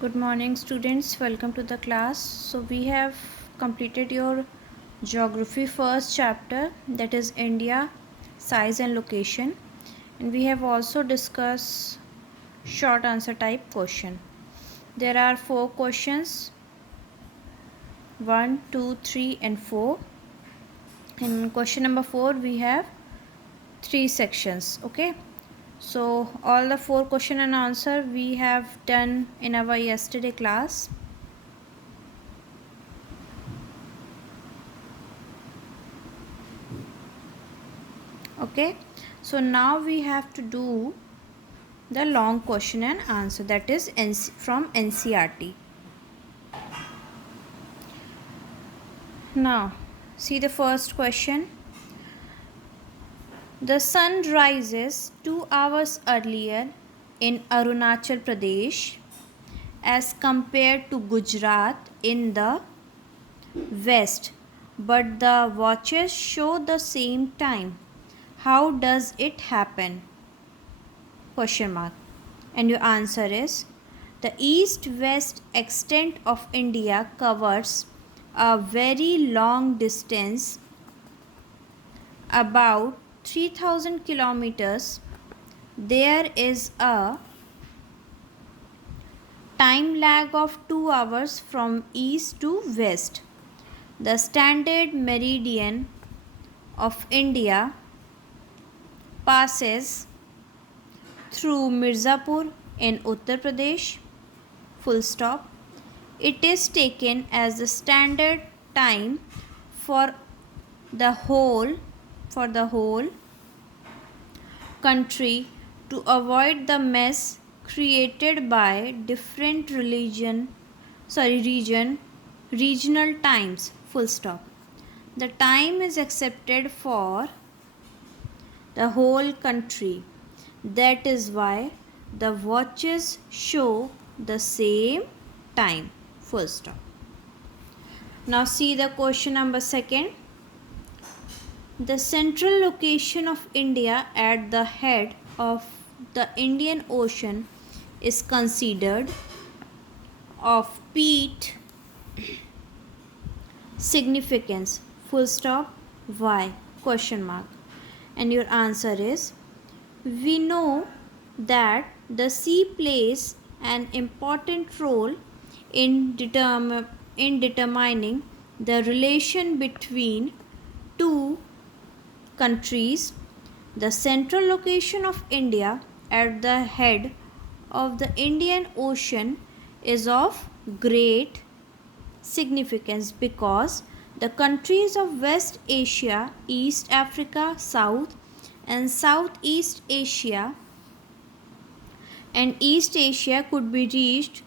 Good morning students, welcome to the class. So we have completed your geography first chapter, that is India, size and location, and we have also discussed short answer type question. There are 4 questions, 1, 2, 3 and 4. In question number 4 we have 3 sections. Okay, so all the 4 question and answer we have done in our yesterday class. Okay, so now we have to do the long question and answer, that is from NCERT. Now see the first question. The sun rises 2 hours earlier in Arunachal Pradesh as compared to Gujarat in the west, but the watches show the same time. How does it happen? Question mark. And your answer is, the east-west extent of India covers a very long distance, about 3000 kilometers. There is a time lag of 2 hours from east to west. The standard meridian of India passes through Mirzapur in Uttar Pradesh. Full stop. It is taken as the standard time for the whole country to avoid the mess created by different regional times. Full stop. The time is accepted for the whole country. That is why the watches show the same time. Full stop. Now see the question number 2. The central location of India at the head of the Indian Ocean is considered of peak significance. Full stop. Why? Question mark. And your answer is, we know that the sea plays an important role in determining the relation between two countries. The central location of India at the head of the Indian Ocean is of great significance because the countries of West Asia, East Africa, South and Southeast Asia and East Asia could be reached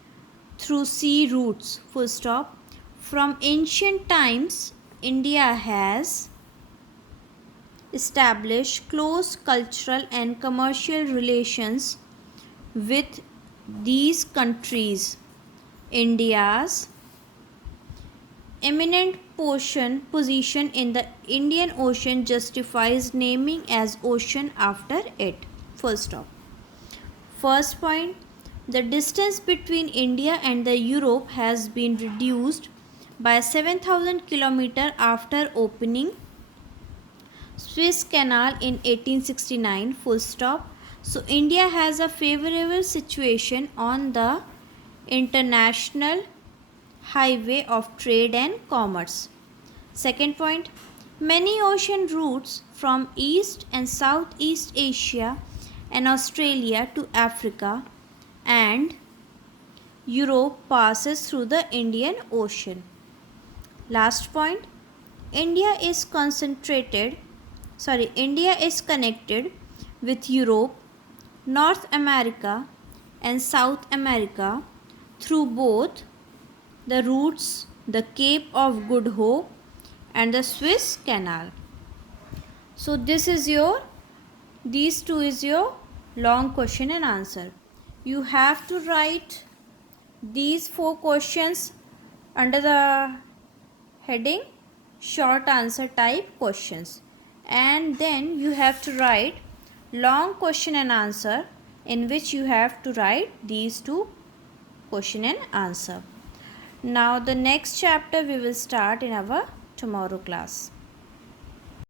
through sea routes. Full stop. From ancient times, India has established close cultural and commercial relations with these countries. India's eminent position in the Indian Ocean justifies naming as ocean after it. Full stop. First point, the distance between India and the Europe has been reduced by 7,000 km after opening Suez Canal in 1869. Full stop. So India has a favorable situation on the international highway of trade and commerce. Second point, many ocean routes from East and Southeast Asia and Australia to Africa and Europe passes through the Indian Ocean. Last point, India is connected with Europe, North America and South America through both the routes, the Cape of Good Hope and the Suez Canal. So these two is your long question and answer. You have to write these 4 questions under the heading short answer type questions, and then you have to write long question and answer in which you have to write these 2 question and answer. Now the next chapter we will start in our tomorrow class.